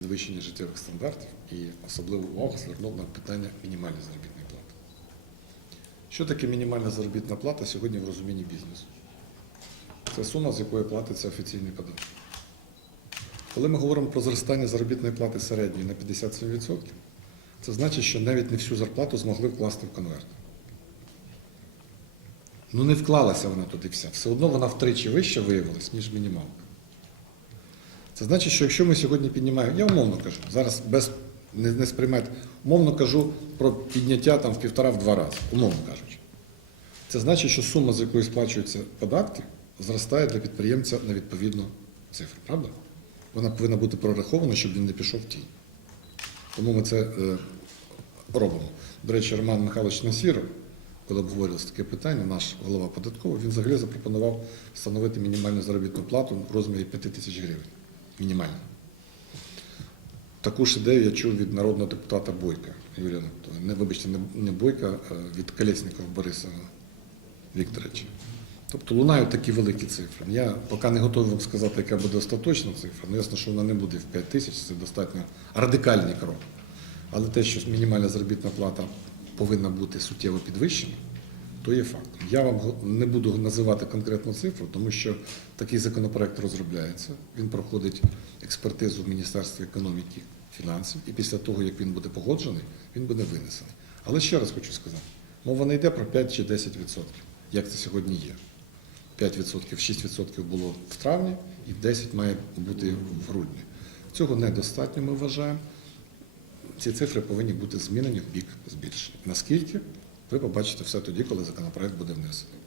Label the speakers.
Speaker 1: підвищення життєвих стандартів і особливу увагу звернув на питання мінімальної заробітної плати. Що таке мінімальна заробітна плата сьогодні в розумінні бізнесу? Це сума, з якої платиться офіційний податок. Коли ми говоримо про зростання заробітної плати середньої на 57%, це значить, що навіть не всю зарплату змогли вкласти в конверт. Ну не вклалася вона туди вся. Все одно вона втричі вища виявилась, ніж мінімалка. Це значить, що якщо ми сьогодні піднімаємо, я умовно кажу, зараз без не, не сприймайте, умовно кажу про підняття там в півтора-в два рази, умовно кажучи. Це значить, що сума, з якої сплачуються податки, зростає для підприємця на відповідну цифру, правда? Вона повинна бути прорахована, щоб він не пішов в тінь. Тому ми це е, робимо. До речі, Роман Михайлович Насіров, коли обговорювалося таке питання, наш голова податковий, він взагалі запропонував встановити мінімальну заробітну плату в розмірі 5 тисяч гривень. Мінімально. Таку ж ідею я чув від народного депутата Бойка Юрія Анатолійовича. Не вибачте, не, Бойка, а від Колєснікова Бориса Вікторовича. Тобто лунають такі великі цифри. Я поки не готовий вам сказати, яка буде остаточна цифра. Ну ясно, що вона не буде в 5 тисяч, це достатньо радикальний крок. Але те, що мінімальна заробітна плата повинна бути суттєво підвищена, то є фактом. Я вам не буду називати конкретну цифру, тому що такий законопроект розробляється. Він проходить експертизу в Міністерстві економіки, фінансів, і після того, як він буде погоджений, він буде винесений. Але ще раз хочу сказати: мова не йде про 5 чи 10%, як це сьогодні є. 5%, 6% було в травні і 10% має бути в грудні. Цього недостатньо, ми вважаємо. Ці цифри повинні бути змінені в бік збільшення. Наскільки? Ви побачите все тоді, коли законопроект буде внесений.